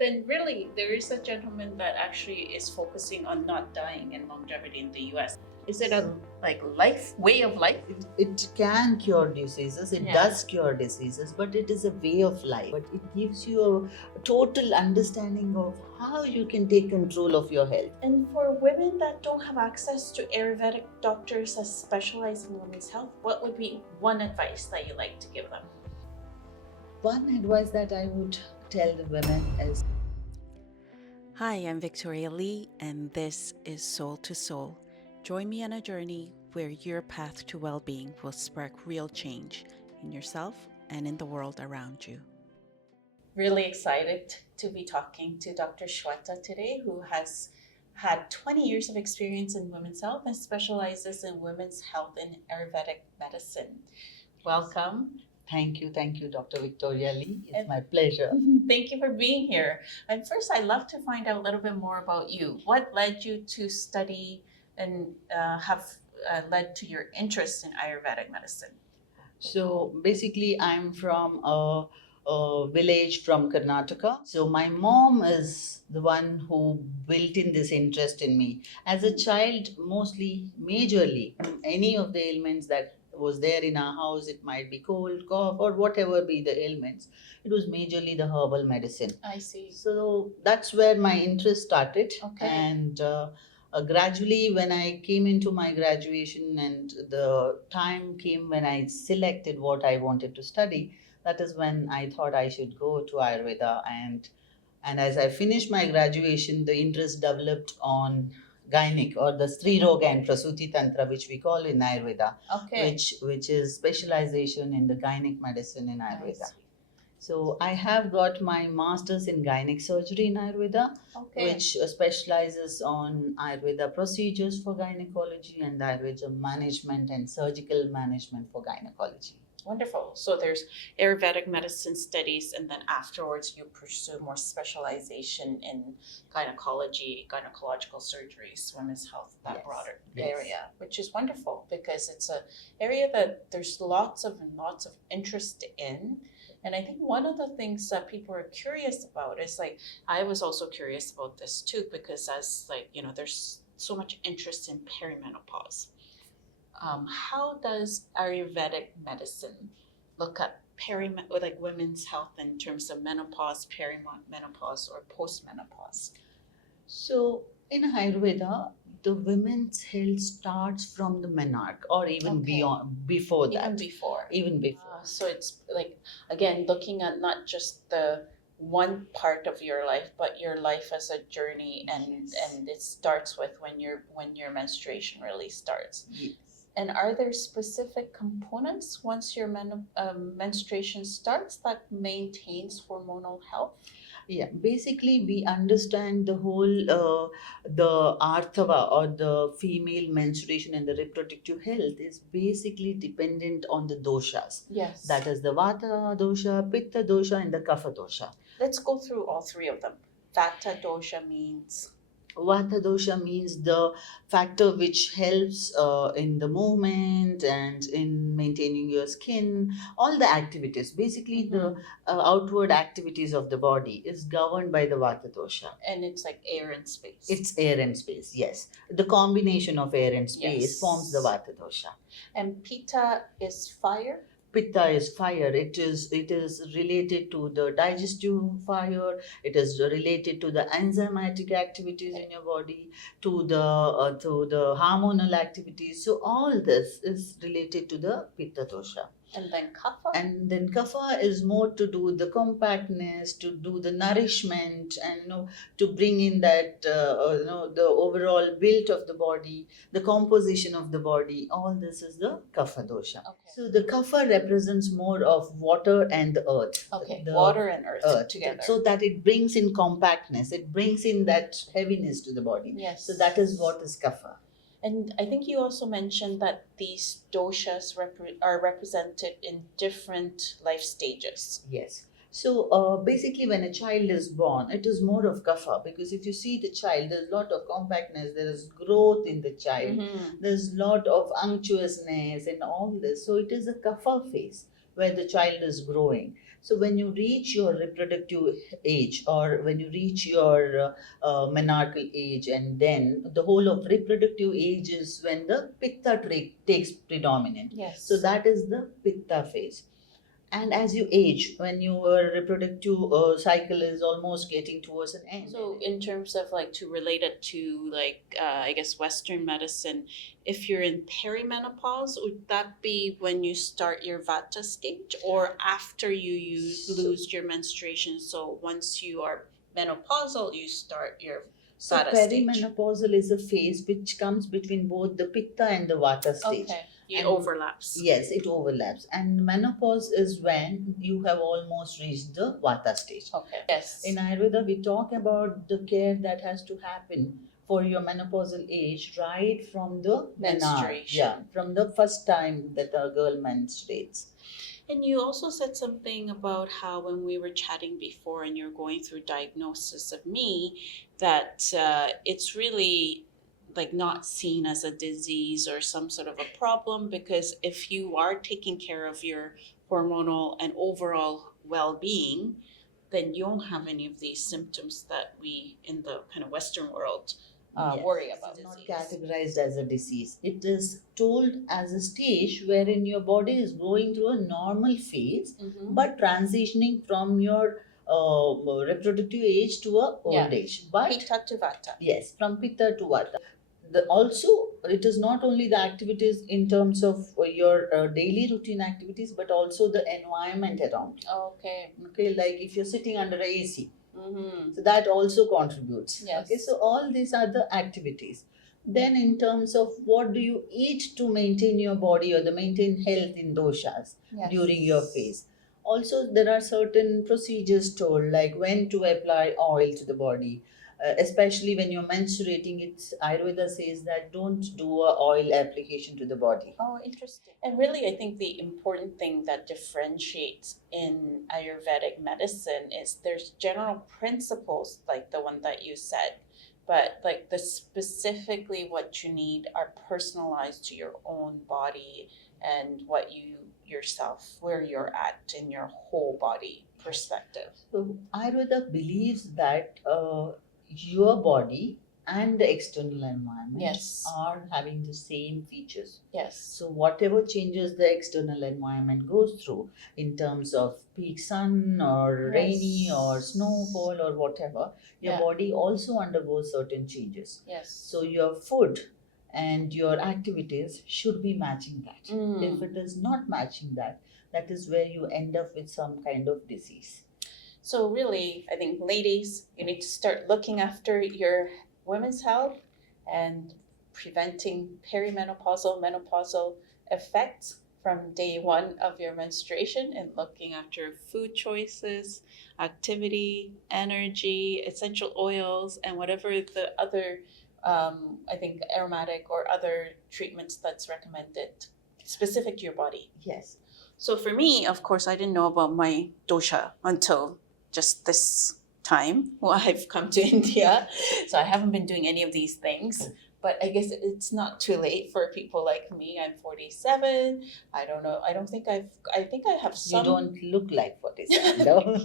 then really there is a gentleman that actually is focusing on not dying and longevity in the US. Is it a way of life? It can cure diseases, it does cure diseases, but it is a way of life. But it gives you a total understanding of how you can take control of your health. And for women that don't have access to Ayurvedic doctors that specialize in women's health, what would be one advice that you like to give them? One advice that I would tell the women is, Hi, I'm Victoria Lee, and this is Soul to Soul. Join me on a journey where your path to well-being will spark real change in yourself and in the world around you. Really excited to be talking to Dr. Shweta today, who has had 20 years of experience in women's health and specializes in women's health and Ayurvedic medicine. Welcome. Thank you, Dr. Victoria Lee. It's my pleasure. Thank you for being here. And first, I'd love to find out a little bit more about you. What led you to study and have led to your interest in Ayurvedic medicine? So basically, I'm from a village from Karnataka. So my mom is the one who built in this interest in me. As a child, majorly, any of the ailments that was there in our house, it might be cold, cough, or whatever be the ailments, it was majorly the herbal medicine. I see. So that's where my interest started. Okay. And gradually, when I came into my graduation and the time came when I selected what I wanted to study, that is when I thought I should go to Ayurveda. And as I finished my graduation, the interest developed on gynec, or the Stri Roga and Prasuti Tantra, which we call in Ayurveda, Okay. which is specialization in the gynec medicine in Ayurveda. So I have got my master's in gynec surgery in Ayurveda, which specializes on Ayurveda procedures for gynecology and Ayurveda management and surgical management for gynecology. Wonderful. So there's Ayurvedic medicine studies, and then afterwards you pursue more specialization in gynecology, gynecological surgeries, women's health, that broader area, which is wonderful because it's an area that there's lots of interest in. And I think one of the things that people are curious about is I was also curious about this too, because there's so much interest in perimenopause. How does Ayurvedic medicine look at women's health in terms of menopause, perimenopause, or postmenopause? So in Ayurveda, the women's health starts from the menarche, or even before that. Even before. So it's again, looking at not just the one part of your life, but your life as a journey, and it starts with when your menstruation really starts. Yes. And are there specific components once your menstruation starts that maintains hormonal health? Yeah, basically we understand the whole, the arthava, or the female menstruation and the reproductive health is basically dependent on the doshas. Yes. That is the Vata dosha, Pitta dosha, and the Kapha dosha. Let's go through all three of them. Vata dosha means? Vata dosha means the factor which helps in the movement and in maintaining your skin, all the activities. Basically, the outward activities of the body is governed by the Vata dosha. And it's like air and space. It's air and space, yes. The combination of air and space forms the Vata dosha. And Pitta is fire? Pitta is fire. It is related to the digestive fire. It is related to the enzymatic activities in your body, to the hormonal activities. So all this is related to the Pitta dosha. And then Kapha? And then Kapha is more to do with the compactness, to do the nourishment, and to bring in that the overall build of the body, the composition of the body. All this is the Kapha dosha. Okay. So the Kapha represents more of water and the earth. Okay, the water and earth together. So that it brings in compactness, it brings in that heaviness to the body. Yes. So that is what is Kapha. And I think you also mentioned that these doshas are represented in different life stages. Yes. So basically when a child is born, it is more of Kapha, because if you see the child, there's a lot of compactness, there is growth in the child, there's a lot of unctuousness and all this. So it is a Kapha phase where the child is growing. So when you reach your reproductive age, or when you reach your menarchal age, and then the whole of reproductive age is when the Pitta takes predominant. Yes. So that is the Pitta phase. And as you age, when your reproductive cycle is almost getting towards an end. So in terms of like to relate it to like I guess Western medicine, if you're in perimenopause, would that be when you start your Vata stage or after you lose your menstruation? So once you are menopausal, you start your So Vata stage. perimenopausal is a phase which comes between both the Pitta and the Vata stage. Okay. It And- overlaps. Yes, it overlaps. And menopause is when you have almost reached the Vata stage. Okay. Yes. In Ayurveda, we talk about the care that has to happen for your menopausal age right from the Menstruation. Yeah, from the first time that a girl menstruates. And you also said something about how when we were chatting before and you're going through diagnosis of me, that it's really like not seen as a disease or some sort of a problem, because if you are taking care of your hormonal and overall well-being, then you don't have any of these symptoms that we in the kind of Western world Yes. worry about. It's not categorized as a disease. It is told as a stage wherein your body is going through a normal phase, Mhm. but transitioning from your reproductive age to a old Yeah. age. But Pitta to Vata. yes, from Pitta to Vata. Also, it is not only the activities in terms of your daily routine activities, but also the environment around you. Okay. Okay, like if you're sitting under a AC, Mm-hmm. so that also contributes. Yes. Okay, so all these are the activities. Then in terms of what do you eat to maintain your body or the maintain health in doshas during your phase. Also, there are certain procedures told, like when to apply oil to the body, especially when you're menstruating. It's Ayurveda says that don't do a oil application to the body. Oh, interesting. And really, I think the important thing that differentiates in Ayurvedic medicine is there's general principles like the one that you said, but like the specifically what you need are personalized to your own body and what you yourself, where you're at in your whole body perspective. So Ayurveda believes that your body and the external environment Yes. are having the same features. Yes. So whatever changes the external environment goes through in terms of peak sun or rainy or snowfall or whatever, your body also undergoes certain changes. Yes. So your food and your activities should be matching that. If it is not matching that, that is where you end up with some kind of disease. So really, I think ladies, you need to start looking after your women's health and preventing perimenopausal, menopausal effects from day one of your menstruation, and looking after food choices, activity, energy, essential oils, and whatever the other, I think, aromatic or other treatments that's recommended specific to your body. Yes. So for me, of course, I didn't know about my dosha until just this time. Well, I've come to India, so I haven't been doing any of these things. But I guess it's not too late for people like me. I'm 47. I don't know. I think I have some. You don't look like 47, no.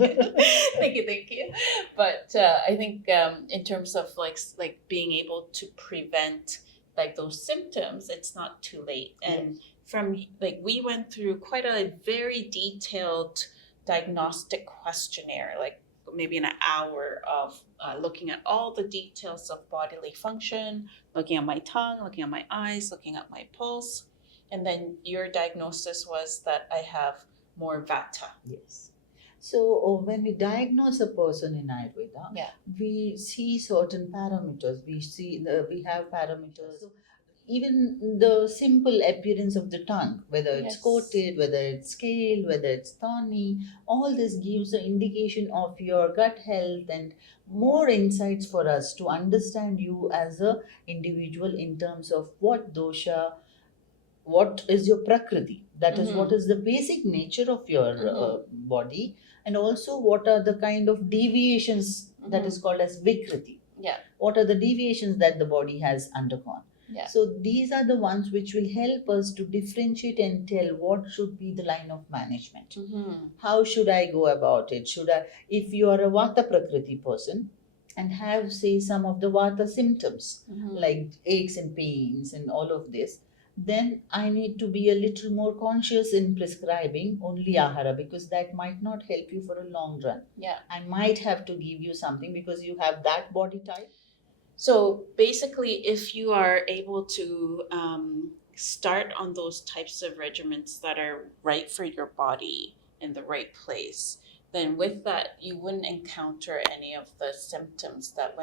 Thank you. But I think in terms of like being able to prevent like those symptoms, it's not too late. And from like we went through quite a very detailed diagnostic questionnaire, like maybe an hour of looking at all the details of bodily function, looking at my tongue, looking at my eyes, looking at my pulse. And then your diagnosis was that I have more Vata. Yes. So when we diagnose a person in Ayurveda, we see certain parameters. We have parameters. So even the simple appearance of the tongue, whether it's coated, whether it's scaled, whether it's thorny, all this gives an indication of your gut health and more insights for us to understand you as a individual in terms of what dosha, what is your prakriti, that is what is the basic nature of your body, and also what are the kind of deviations that is called as vikriti. Yeah. What are the deviations that the body has undergone? Yeah. So these are the ones which will help us to differentiate and tell what should be the line of management. Mm-hmm. How should I go about it? If you are a Vata Prakriti person and have, say, some of the Vata symptoms Mm-hmm. like aches and pains and all of this, then I need to be a little more conscious in prescribing only Ahara, because that might not help you for a long run. Yeah. I might have to give you something because you have that body type. So basically, if you are able to start on those types of regimens that are right for your body in the right place, then with that, you wouldn't encounter any of the symptoms that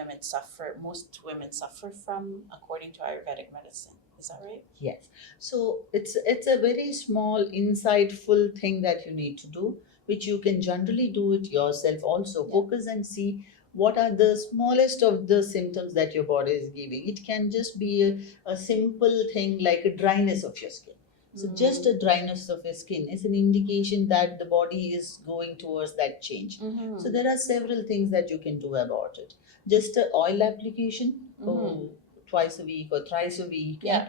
most women suffer from, according to Ayurvedic medicine. Is that right? Yes. So it's a very small, insightful thing that you need to do, which you can generally do it yourself also. Yeah. Focus and see what are the smallest of the symptoms that your body is giving. It can just be a simple thing like a dryness of your skin. So just a dryness of your skin is an indication that the body is going towards that change. Mm-hmm. So there are several things that you can do about it. Just a oil application, Mm-hmm. twice a week or thrice a week. Yeah.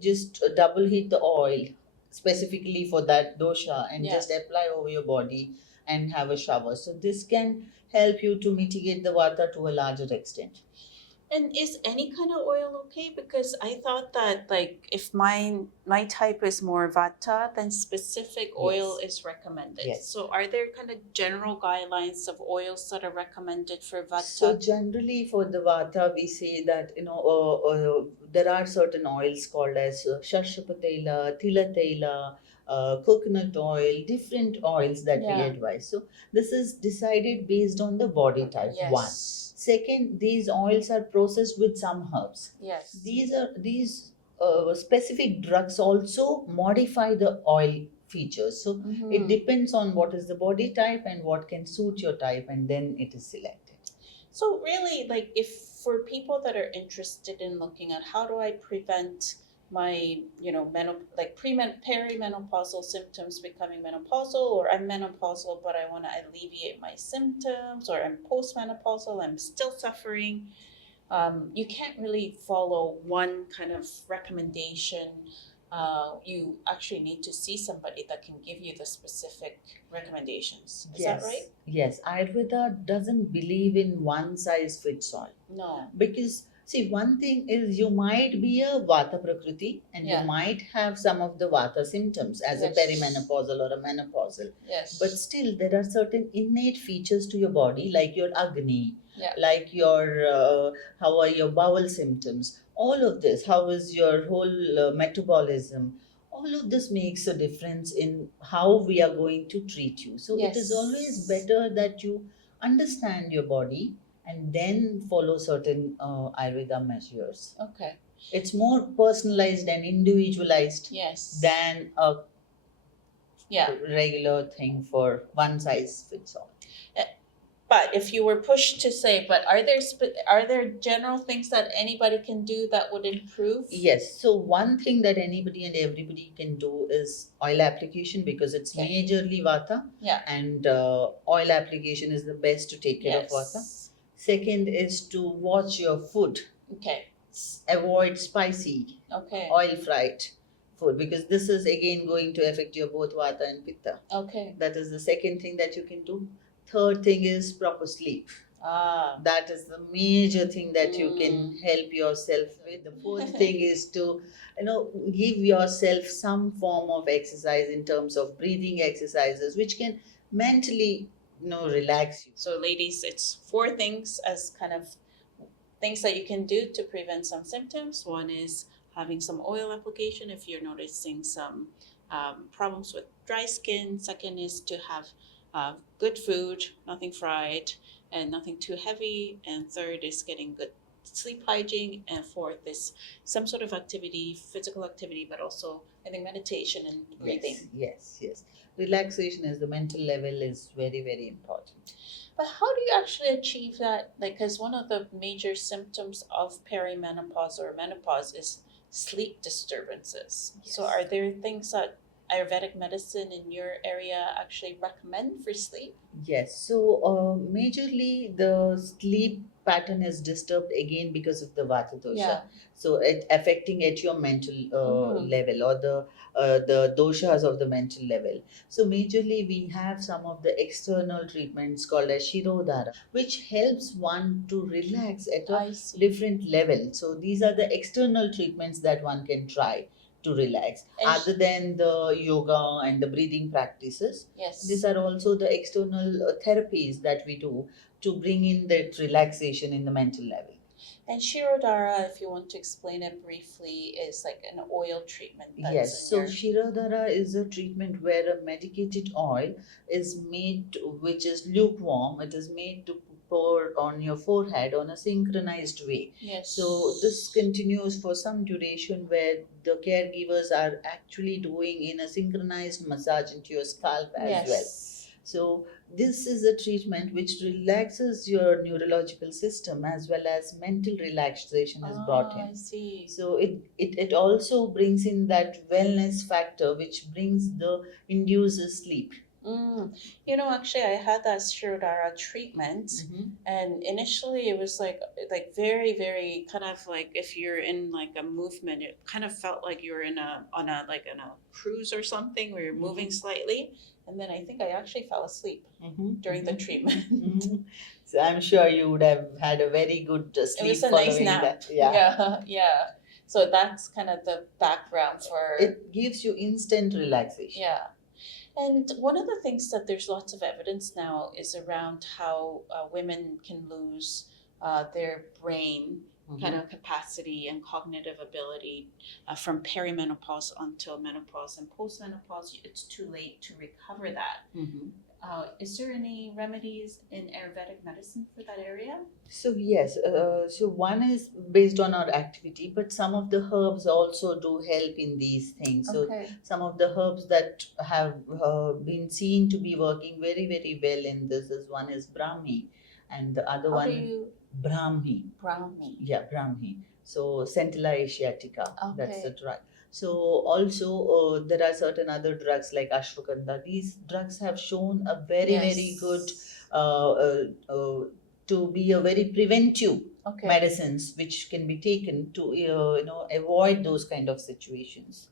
Just double heat the oil specifically for that dosha and Yeah. just apply over your body and have a shower. So this can help you to mitigate the vata to a larger extent. And is any kind of oil okay? Because I thought that like if my type is more Vata, then specific oil is recommended. Yes. So are there kind of general guidelines of oils that are recommended for Vata? So generally for the vata, we say that there are certain oils called as shashapa tela, tila tela, coconut oil, different oils that we Yeah. advise. So this is decided based on the body type. Yes. One. Second, these oils are processed with some herbs. Yes. These specific drugs also modify the oil features. So it depends on what is the body type and what can suit your type, and then it is selected. So really, like if for people that are interested in looking at how do I prevent my perimenopausal symptoms becoming menopausal, or I'm menopausal but I want to alleviate my symptoms, or I'm postmenopausal, I'm still suffering. You can't really follow one kind of recommendation. You actually need to see somebody that can give you the specific recommendations. Is that right? Yes. Ayurveda doesn't believe in one size fits all. No. Because see, one thing is you might be a vata prakriti and Yeah. you might have some of the vata symptoms as a Yes. perimenopausal or a menopausal. Yes. But still, there are certain innate features to your body, like your agni, Yeah. like how are your bowel symptoms, all of this, how is your whole metabolism. All of this makes a difference in how we are going to treat you. So it is always better that you understand your body and then follow certain Ayurveda measures. Okay. It's more personalized and individualized Yes. than a Yeah. regular thing for one size fits all. But if you were pushed to say, but are there general things that anybody can do that would improve? Yes. So one thing that anybody and everybody can do is oil application, because it's Okay. majorly vata. Yeah. And oil application is the best to take care of vata. Yes. Second is to watch your food. Okay. Avoid spicy, Okay. oil fried food, because this is again going to affect your both vata and pitta. Okay. That is the second thing that you can do. Third thing is proper sleep. That is the major thing that you can help yourself with. The fourth thing is to give yourself some form of exercise in terms of breathing exercises, which can mentally relax you. So ladies, it's 4 things as kind of things that you can do to prevent some symptoms. One is having some oil application if you're noticing some problems with dry skin. Second is to have good food, nothing fried and nothing too heavy. And third is getting good sleep hygiene. And fourth is some sort of activity, physical activity, but also I think meditation and breathing. Yes. Relaxation as the mental level is very, very important. But how do you actually achieve that? Like, because one of the major symptoms of perimenopause or menopause is sleep disturbances. Yes. So are there things that Ayurvedic medicine in your area actually recommend for sleep? Yes. So majorly the sleep pattern is disturbed again because of the Vata dosha. Yeah. So it affecting at your mental Mhm. level, or the doshas of the mental level. So majorly we have some of the external treatments called as Shirodhara, which helps one to relax at a I see. different level. So these are the external treatments that one can try to relax, And other than the yoga and the breathing practices. Yes. These are also the external therapies that we do to bring in that relaxation in the mental level. And Shirodhara, if you want to explain it briefly, is like an oil treatment that's Yes, in so your... Shirodhara is a treatment where a medicated oil is made, which is lukewarm. It is made to pour on your forehead on a synchronized way. Yes. So this continues for some duration, where the caregivers are actually doing in a synchronized massage into your scalp as well. Yes. So this is a treatment which relaxes your neurological system, as well as mental relaxation is brought I in. see. So it also brings in that wellness factor, which induces sleep. You know, actually, I had that Shirodhara treatment, and initially it was like very very kind of like if you're in like a movement, it kind of felt like you're in a on a like in a cruise or something where you're moving slightly, and then I think I actually fell asleep during the treatment. So I'm sure you would have had a very good It sleep was a following nice nap. that. Yeah. So that's kind of the background for... It gives you instant relaxation. Yeah. And one of the things that there's lots of evidence now is around how women can lose their brain kind of capacity and cognitive ability from perimenopause until menopause, and postmenopause, it's too late to recover that. Is there any remedies in Ayurvedic medicine for that area? So yes, so one is based on our activity, but some of the herbs also do help in these things. So Okay. some of the herbs that have been seen to be working very very well in this is, one is Brahmi, and the other How one do you... Brahmi. Brahmi. Yeah, Brahmi. So Centella asiatica, that's the Okay. drug. So also there are certain other drugs like ashwagandha. These drugs have shown a very very good uh, uh, uh, to be a very preventive Okay. medicines which can be taken to avoid those kind of situations.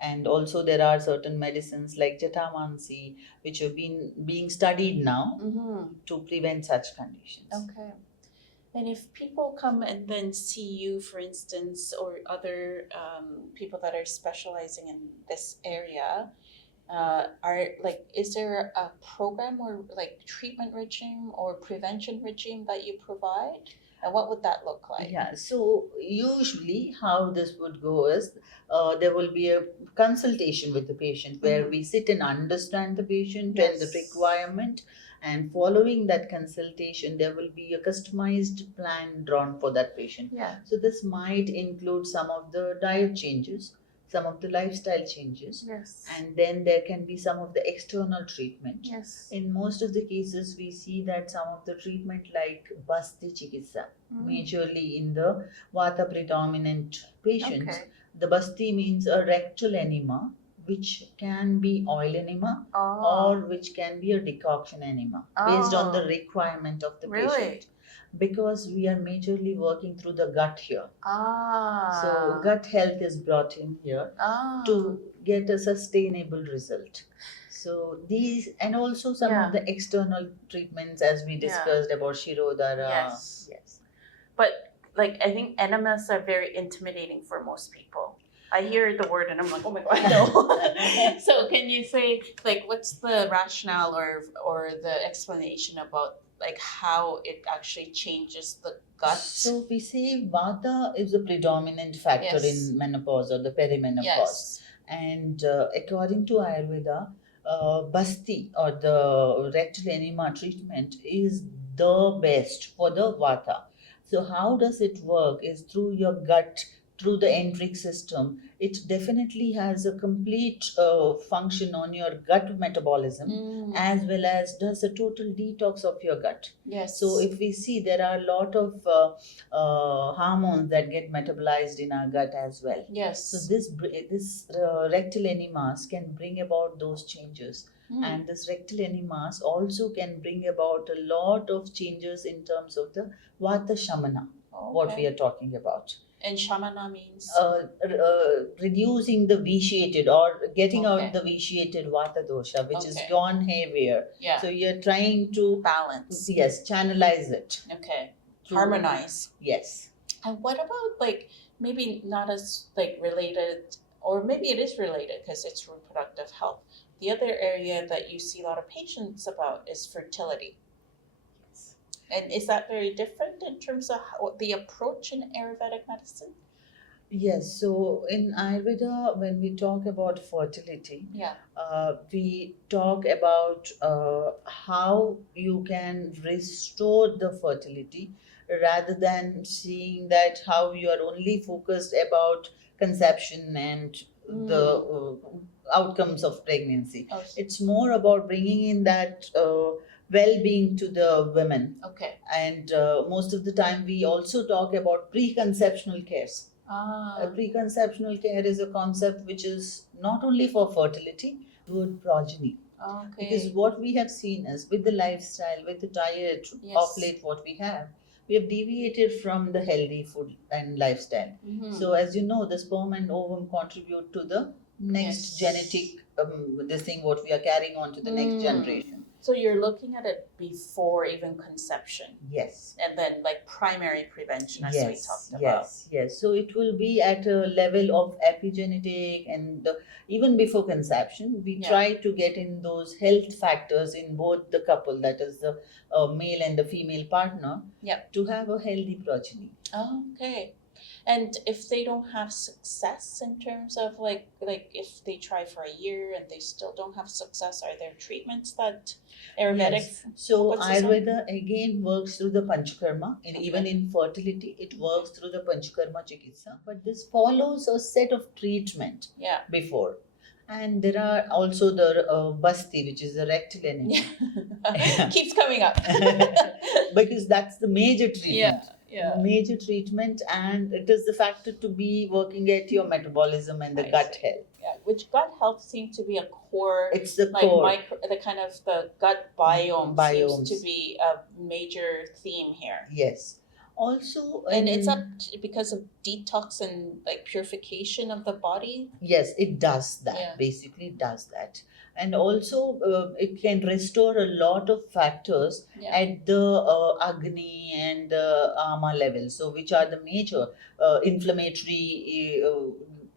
And also there are certain medicines like jatamansi which have been being studied now to prevent such conditions. Okay. And if people come and then see you, for instance, or other people that are specializing in this area, are like, is there a program or like treatment regime or prevention regime that you provide? And what would that look like? Yeah, so usually how this would go is there will be a consultation with the patient where we sit and understand the patient and the requirement, and following that consultation, there will be a customized plan drawn for that patient. Yeah. So this might include some of the diet changes, some of the lifestyle changes, Yes. and then there can be some of the external treatment. Yes. In most of the cases, we see that some of the treatment like Basti chikitsa, majorly in the Vata predominant patients. Okay. The Basti means a rectal enema, which can be oil enema or which can be a decoction enema based on the requirement of the patient. Because we are majorly working through the gut here. So gut health is brought in here to get a sustainable result. So these, and also some of the external treatments as we discussed about Shirodhara. Yes. But like, I think enemas are very intimidating for most people. I hear the word and I'm like, oh my god, no. So can you say like what's the rationale or the explanation about like how it actually changes the gut? So we say Vata is a predominant factor in menopause or the perimenopause. And according to Ayurveda, Basti or the rectal enema treatment is the best for the Vata. So how does it work is through your gut, through the enteric system. It definitely has a complete function on your gut metabolism, as well as does a total detox of your gut. Yes. So if we see, there are a lot of hormones that get metabolized in our gut as well. Yes. So this rectal enemas can bring about those changes. And this rectal enemas also can bring about a lot of changes in terms of the Vata Shamana, what we are talking about. And Shamana means? Reducing the vitiated or getting Okay. out the vitiated Vata dosha, which is Okay. gone haywire. Yeah. So you're trying to Balance. yes, channelize it. Okay. To- Harmonize. Yes. And what about like maybe not as like related, or maybe it is related because it's reproductive health. The other area that you see a lot of patients about is fertility. Yes. And is that very different in terms of the approach in Ayurvedic medicine? Yes, so in Ayurveda, when we talk about fertility, Yeah. we talk about how you can restore the fertility rather than seeing that how you are only focused about conception and the outcomes of pregnancy. Oh, It's more about bringing in that well-being to the women. okay. And most of the time, we also talk about preconceptional cares. Preconceptional care is a concept which is not only for fertility, good progeny. Because what we have seen is with the lifestyle, with the diet Yes. of late, what we have deviated from the healthy food and lifestyle. So, as you know, the sperm and ovum contribute to the next Yes. genetic this thing what we are carrying on to the next generation. So you're looking at it before even conception, Yes. and then like primary prevention, as we talked about. Yes. So it will be at a level of epigenetic and even before conception, we Yeah. try to get in those health factors in both the couple, that is the male and the female partner, Yeah. to have a healthy progeny. Okay. And if they don't have success in terms of like if they try for a year and they still don't have success, are there treatments that Ayurvedic? Yes. So focuses on? Ayurveda again works through the Panchakarma, and Okay. even in fertility, it works through the Panchakarma Chikitsa. But this follows a set of treatment Yeah. before. And there are also the Basti, which is the rectal enema. Yeah. Keeps coming up. Because that's the major treatment. Yeah. Major treatment, and it is the factor to be working at your metabolism and the I gut see. health. Yeah. Which gut health seems to be a core, It's the like core. the kind of the gut biome Biomes. seems to be a major theme here. Yes. Also, And it's up because of detox and like purification of the body. Yes, it does that. Yeah. Basically, it does that. And also, it can restore a lot of factors Yeah. at the Agni and the Ama level. So, which are the major inflammatory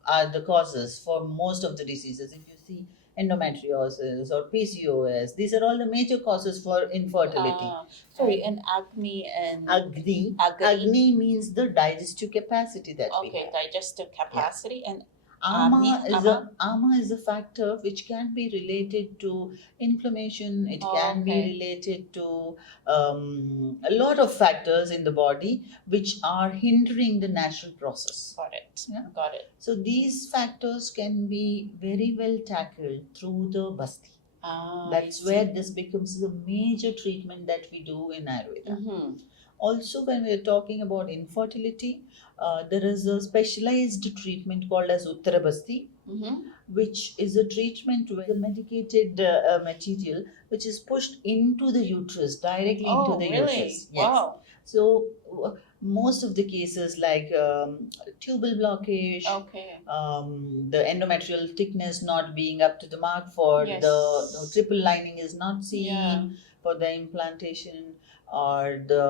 are the causes for most of the diseases. If you see endometriosis or PCOS, these are all the major causes for infertility. Sorry, and Agni and Agni. Agni. Agni means the digestive capacity that we Okay, have. digestive capacity and Ama Ama? is a factor which can be related to inflammation. It can be Okay. related to a lot of factors in the body which are hindering the natural process. got it. Yeah. Got it. So these factors can be very well tackled through the Basti. That's where this becomes the major treatment that we do in Ayurveda. Mm-hmm. Also, when we are talking about infertility, there is a specialized treatment called as Uttarabasti, Mm-hmm. which is a treatment with a medicated material which is pushed into the uterus, directly into the really? uterus. Yes. Wow. So, most of the cases like tubal blockage, Okay. the endometrial thickness not being up to the mark for Yes. the triple lining is not seen Yeah. for the implantation, or the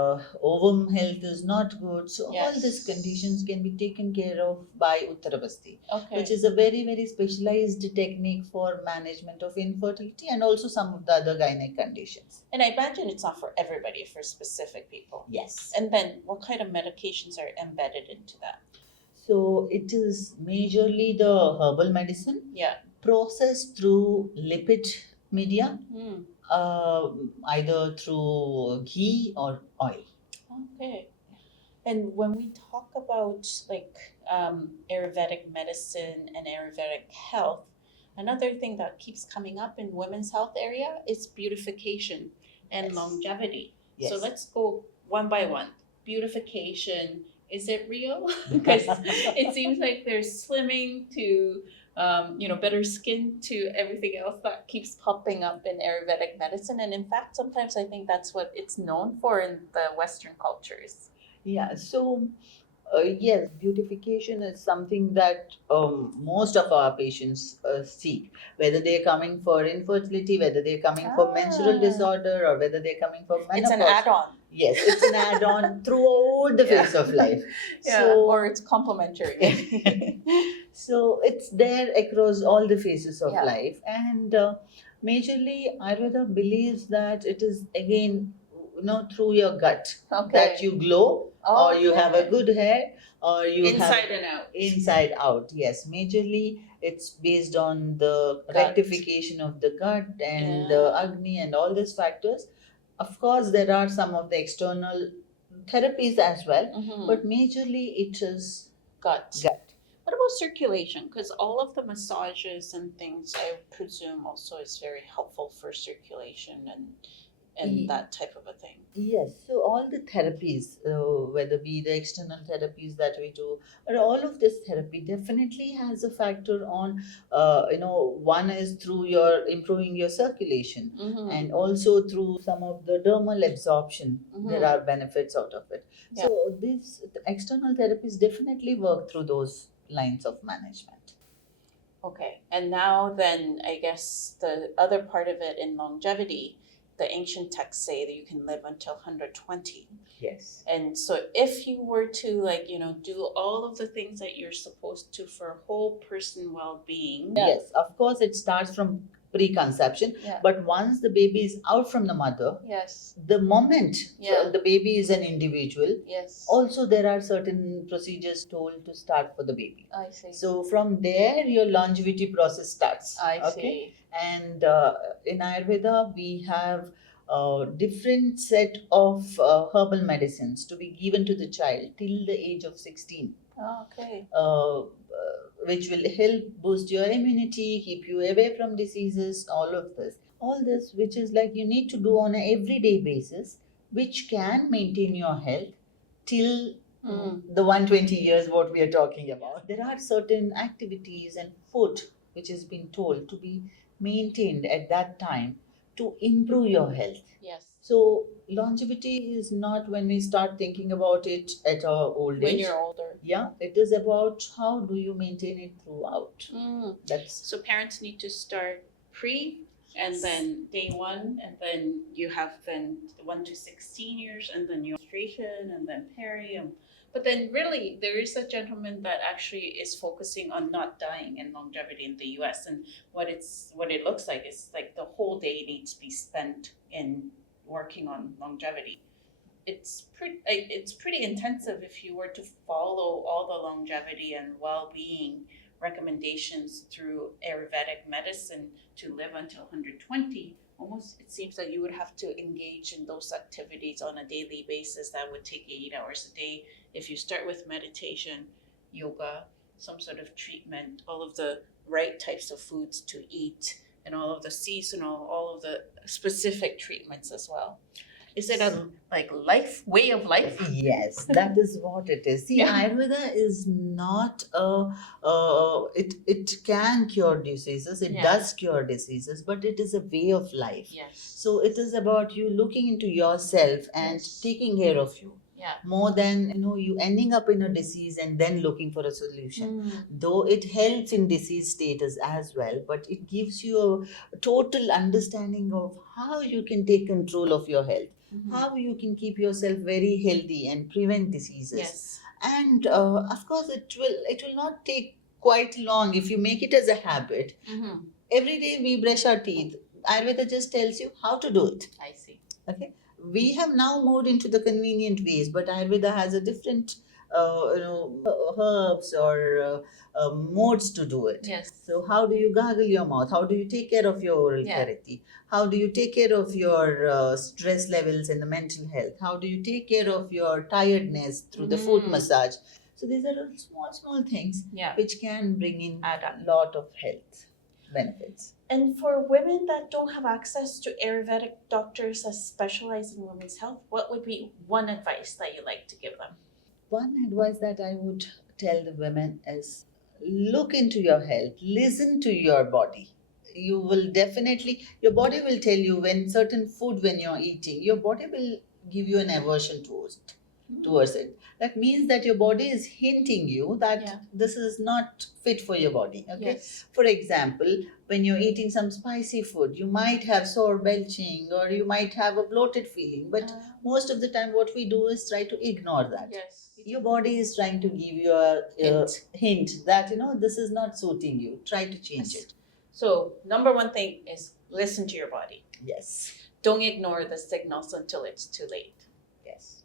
ovum health is not good. So all these Yes. conditions can be taken care of by Uttarabasti, Okay. which is a very, very specialized technique for management of infertility and also some of the other gynec conditions. And I imagine it's not for everybody, for specific people. Yes. And then what kind of medications are embedded into that? So it is majorly the herbal medicine Yeah. processed through lipid media, Mm. either through ghee or oil. Okay. And when we talk about like Ayurvedic medicine and Ayurvedic health, another thing that keeps coming up in women's health area is beautification and Yes. longevity. Yes. So let's go one by one. Beautification, is it real? Because it seems like there's slimming to better skin to everything else that keeps popping up in Ayurvedic medicine. And in fact, sometimes I think that's what it's known for in the Western cultures. Yeah, so yes, beautification is something that most of our patients seek, whether they're coming for infertility, whether they're coming for menstrual disorder, or whether they're coming for menopause. It's an add-on. Yes, it's an add-on throughout the phase of life. Or it's complementary. So it's there across all the phases of Yeah. life, and majorly Ayurveda believes that it is again, through your gut that you glow, or you have a good hair, or you Inside and out. inside out. Yes, majorly it's based on the Gut. rectification of the gut and the agni and all these factors. Of course, there are some of the external therapies as well, but majorly it is gut. gut. What about circulation? Because all of the massages and things, I presume, also is very helpful for circulation and that type of a thing. Yes, so all the therapies, whether be the external therapies that we do, or all of this therapy definitely has a factor on, one is through your improving your circulation, and also through some of the dermal absorption. There are benefits out of it. Yeah. So these external therapies definitely work through those lines of management. Okay, and now then, I guess the other part of it in longevity, the ancient texts say that you can live until 120. Yes. And so if you were to do all of the things that you're supposed to for whole person well-being. Yes, of course it starts from preconception, but once the baby is out from the mother, the moment the baby is an individual, also there are certain procedures told to start for the baby. I see. So from there your longevity process starts. I see. And in Ayurveda we have different set of herbal medicines to be given to the child till the age of 16. Okay. Which will help boost your immunity, keep you away from diseases, all of this. All this, which is like you need to do on an everyday basis, which can maintain your health till the 120 years what we are talking about. There are certain activities and food which has been told to be maintained at that time to improve your health. Yes. So longevity is not when we start thinking about it at our old age. When you're older. Yeah, it is about how do you maintain it throughout. So parents need to start pre, and then day one, and then you have then 1 to 16 years, and then your menstruation, and then peri. But then really, there is a gentleman that actually is focusing on not dying in longevity in the US. And what it looks like is like the whole day needs to be spent in working on longevity. It's pretty intensive if you were to follow all the longevity and well-being recommendations through Ayurvedic medicine to live until 120. Almost it seems that you would have to engage in those activities on a daily basis. That would take 8 hours a day. If you start with meditation, yoga, some sort of treatment, all of the right types of foods to eat, and all of the seasonal, all of the specific treatments as well. Is it a way of life? Yes, that is what it is. See, Ayurveda is not it can cure diseases, it does cure diseases, but it is a way of life. Yes. So it is about you looking into yourself and taking care of you. Yeah. More than you ending up in a disease and then looking for a solution. Though it helps in disease status as well, but it gives you a total understanding of how you can take control of your health. How you can keep yourself very healthy and prevent diseases. Yes. And of course it will not take quite long if you make it as a habit. Every day we brush our teeth. Ayurveda just tells you how to do it. I see. Okay. We have now moved into the convenient ways, but Ayurveda has a different herbs or modes to do it. Yes. So how do you gargle your mouth? How do you take care of your oral cavity? How do you take care of your stress levels and the mental health? How do you take care of your tiredness through the foot massage? So these are small things which can bring in a lot of health benefits. And for women that don't have access to Ayurvedic doctors that specialize in women's health, what would be one advice that you like to give them? One advice that I would tell the women is look into your health, listen to your body. You will definitely, your body will tell you when certain food, when you're eating, your body will give you an aversion towards it. That means that your body is hinting you that Yeah. this is not fit for your body. Okay. Yes. For example, when you're eating some spicy food, you might have sore belching or you might have a bloated feeling. But most of the time, what we do is try to ignore that. Yes. Your body is trying to give you a hint that this is not suiting you. Try to change Yes. it. So number one thing is listen to your body. Yes. Don't ignore the signals until it's too late. Yes.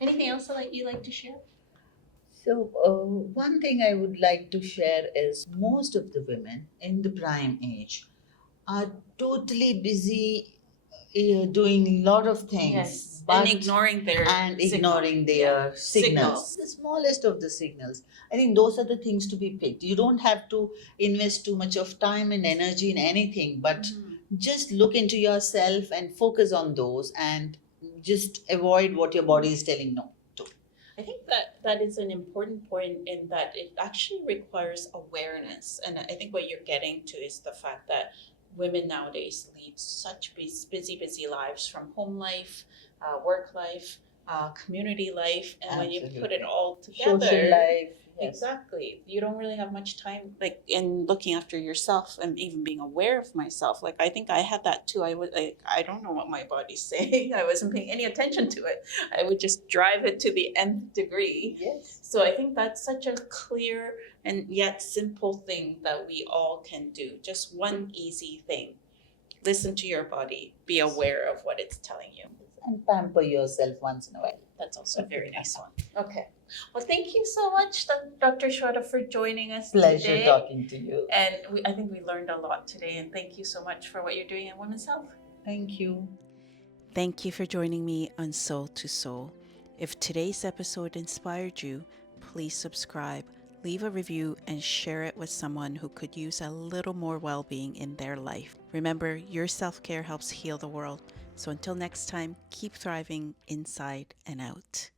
Anything else that you like to share? So, one thing I would like to share is most of the women in the prime age are totally busy doing a lot of things, and ignoring their and signal. ignoring their Signals. signals. The smallest of the signals. I think those are the things to be picked. You don't have to invest too much of time and energy in anything, but just look into yourself and focus on those and just avoid what your body is telling no to. I think that is an important point in that it actually requires awareness. And I think what you're getting to is the fact that women nowadays lead such busy lives, from home life, work life, community life. And when you put it all together, Social life. Yes. exactly, you don't really have much time, like, in looking after yourself and even being aware of myself. Like, I think I had that too. I was like, I don't know what my body's saying. I wasn't paying any attention to it. I would just drive it to the nth degree. Yes. So I think that's such a clear and yet simple thing that we all can do. Just one easy thing. Listen to your body. Be aware of what it's telling you. And pamper yourself once in a while. That's also a very nice one. Okay. Well, thank you so much, Dr. Shweta, for joining us Pleasure today. talking to you. And I think we learned a lot today. And thank you so much for what you're doing in women's health. Thank you. Thank you for joining me on Soul to Soul. If today's episode inspired you, please subscribe, leave a review, and share it with someone who could use a little more well-being in their life. Remember, your self-care helps heal the world. So until next time, keep thriving inside and out.